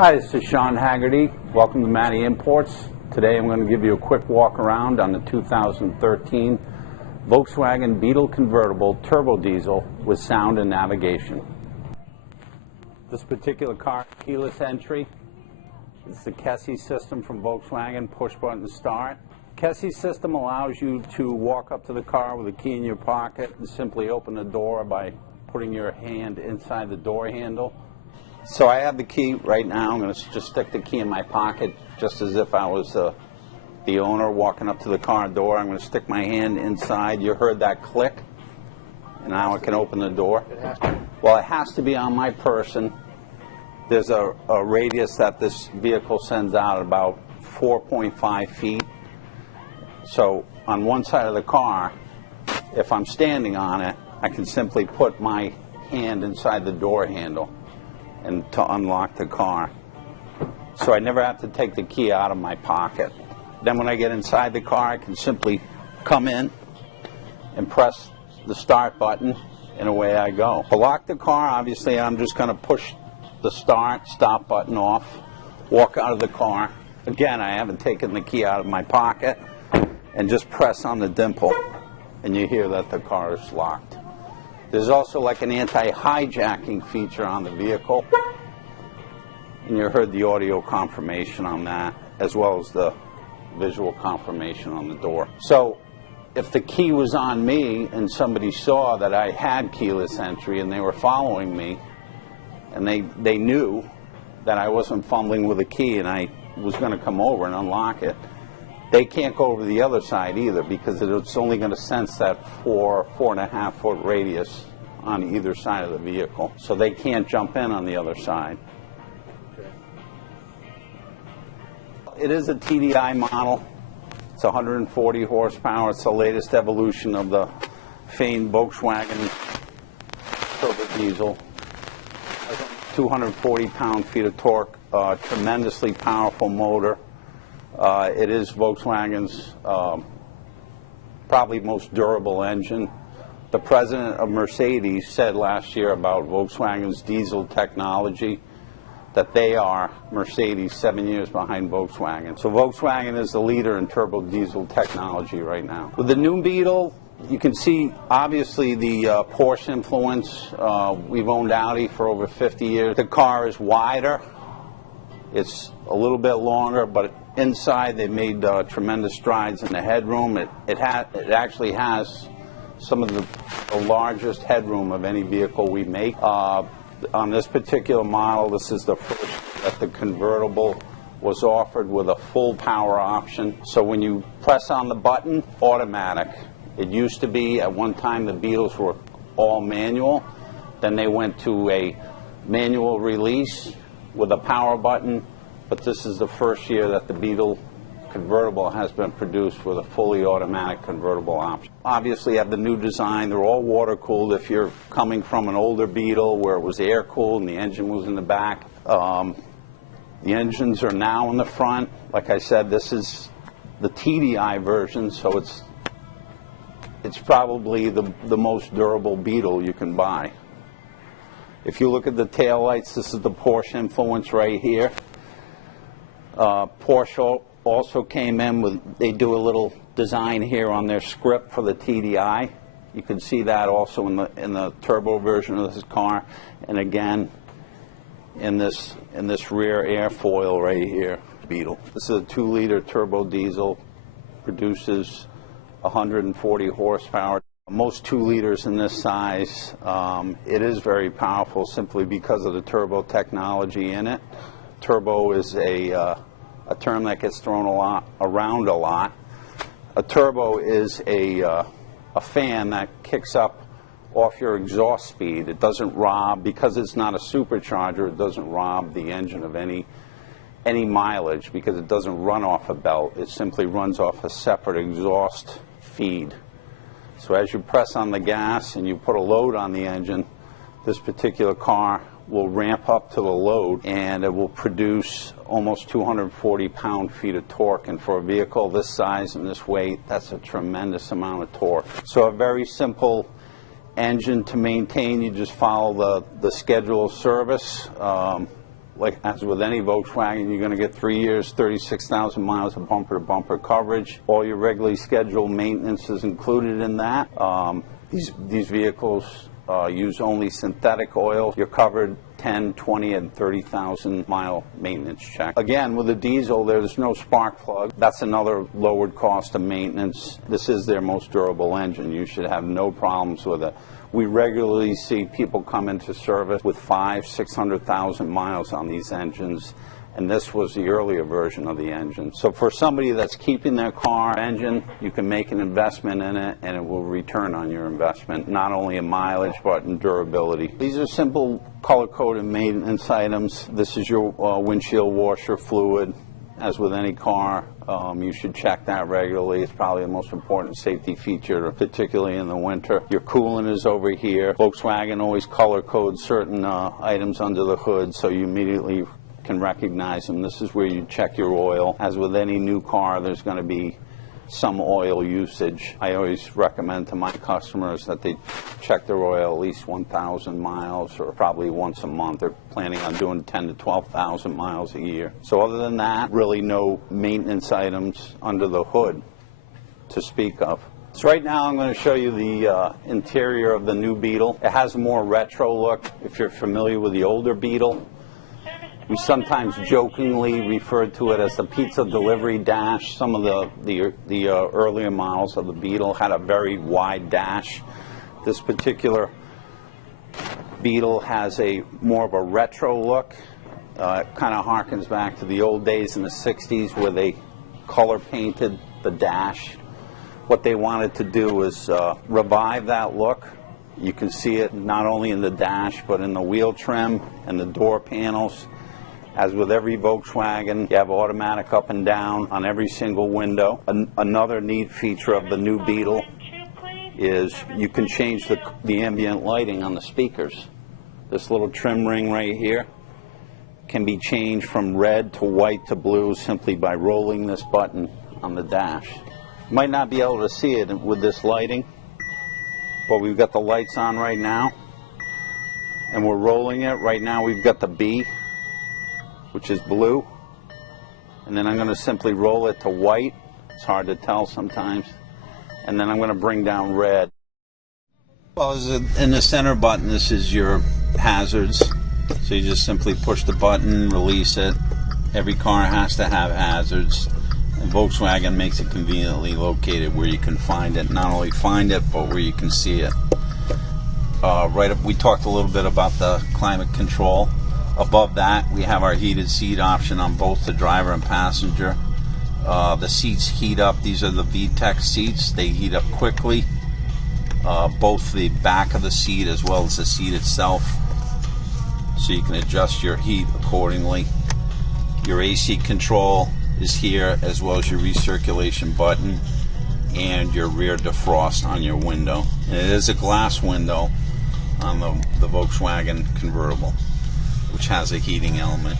Hi, this is Shawn Haggarty. Welcome to Mattie Imports. Today I'm going to give you a quick walk around on the 2013 Volkswagen Beetle Convertible Turbo Diesel with sound and navigation. This particular car, keyless entry. It's the Kessie system from Volkswagen, push button start. Kessie system allows you to walk up to the car with a key in your pocket and simply open the door by putting your hand inside the door handle. So I have the key right now. I'm going to just stick the key in my pocket just as if I was the owner walking up to the car door. I'm going to stick my hand inside. You heard that click, and now I can open the door. Well, it has to be on my person. There's a radius that this vehicle sends out about 4.5 feet. So on one side of the car, if I'm standing on it, I can simply put my hand inside the door handle and to unlock the car. So I never have to take the key out of my pocket. Then when I get inside the car, I can simply come in and press the start button, and away I go. To lock the car, obviously I'm just going to push the stop button off, walk out of the car. Again, I haven't taken the key out of my pocket, and just press on the dimple, and you hear that the car is locked. There's also like an anti-hijacking feature on the vehicle, and you heard the audio confirmation on that, as well as the visual confirmation on the door. So if the key was on me and somebody saw that I had keyless entry and they were following me, and they knew that I wasn't fumbling with a key and I was going to come over and unlock it, they can't go over the other side either, because it's only going to sense that 4.5 foot radius on either side of the vehicle. So they can't jump in on the other side. It is a TDI model. It's 140 horsepower. It's the latest evolution of the famed Volkswagen turbo diesel. 240 pound-feet of torque, tremendously powerful motor. It is Volkswagen's probably most durable engine. The president of Mercedes said last year about Volkswagen's diesel technology that they are Mercedes 7 years behind Volkswagen. So Volkswagen is the leader in turbo diesel technology right now. With the new Beetle, you can see obviously the Porsche influence. We've owned Audi for over 50 years. The car is wider. It's a little bit longer, but inside they've made tremendous strides in the headroom. It actually has some of the largest headroom of any vehicle we make. On this particular model, this is the first that the convertible was offered with a full power option. So when you press on the button, automatic. It used to be, at one time, the Beetles were all manual. Then they went to a manual release with a power button, but this is the first year that the Beetle convertible has been produced with a fully automatic convertible option. Obviously you have the new design. They're all water cooled. If you're coming from an older Beetle where it was air cooled and the engine was in the back, the engines are now in the front. Like I said, this is the TDI version, so it's probably the most durable Beetle you can buy. If you look at the taillights, this is the Porsche influence right here. Porsche also came in with, they do a little design here on their script for the TDI. You can see that also in the turbo version of this car, and again in this rear airfoil right here, Beetle. This is a 2-liter turbo diesel, produces 140 horsepower. Most 2 liters in this size. It is very powerful simply because of the turbo technology in it. Turbo is a term that gets thrown around a lot. A turbo is a fan that kicks up off your exhaust speed. It doesn't rob, because it's not a supercharger, it doesn't rob the engine of any mileage, because it doesn't run off a belt. It simply runs off a separate exhaust feed. So as you press on the gas and you put a load on the engine, this particular car will ramp up to the load, and it will produce almost 240 pound-feet of torque. And for a vehicle this size and this weight, that's a tremendous amount of torque. So a very simple engine to maintain. You just follow the schedule of service. like as with any Volkswagen, you're going to get 3 years, 36,000 miles of bumper-to-bumper coverage. All your regularly scheduled maintenance is included in that. These vehicles use only synthetic oil. You're covered 10, 20, and 30,000 mile maintenance check. Again, with a diesel, there's no spark plug. That's another lowered cost of maintenance. This is their most durable engine. You should have no problems with it. We regularly see people come into service with 500,000, 600,000 miles on these engines, and this was the earlier version of the engine. So for somebody that's keeping their car engine, you can make an investment in it, and it will return on your investment, not only in mileage, but in durability. These are simple color-coded maintenance items. This is your windshield washer fluid. As with any car, you should check that regularly. It's probably the most important safety feature, particularly in the winter. Your coolant is over here. Volkswagen always color codes certain items under the hood, so you immediately can recognize them. This is where you check your oil. As with any new car, there's going to be some oil usage. I always recommend to my customers that they check their oil at least 1,000 miles, or probably once a month. They're planning on doing 10 to 12,000 miles a year. So other than that, really no maintenance items under the hood to speak of. So right now I'm going to show you the interior of the new Beetle. It has a more retro look. If you're familiar with the older Beetle, we sometimes jokingly referred to it as the pizza delivery dash. Some of the earlier models of the Beetle had a very wide dash. This particular Beetle has more of a retro look. It kind of harkens back to the old days in the 60s where they color painted the dash. What they wanted to do was revive that look. You can see it not only in the dash, but in the wheel trim and the door panels. As with every Volkswagen, you have automatic up and down on every single window. Another neat feature of the new Beetle is you can change the ambient lighting on the speakers. This little trim ring right here can be changed from red to white to blue simply by rolling this button on the dash. You might not be able to see it with this lighting, but we've got the lights on right now, and we're rolling it. Right now we've got the B, which is blue, and then I'm going to simply roll it to white. It's hard to tell sometimes. And then I'm going to bring down red. Well, in the center button, this is your hazards. So you just simply push the button, release it. Every car has to have hazards, and Volkswagen makes it conveniently located where you can find it. Not only find it, but where you can see it. We talked a little bit about the climate control. Above that, we have our heated seat option on both the driver and passenger. The seats heat up. These are the VTEC seats. They heat up quickly. Both the back of the seat as well as the seat itself. So you can adjust your heat accordingly. Your AC control is here, as well as your recirculation button and your rear defrost on your window. And it is a glass window on the Volkswagen convertible, which has a heating element.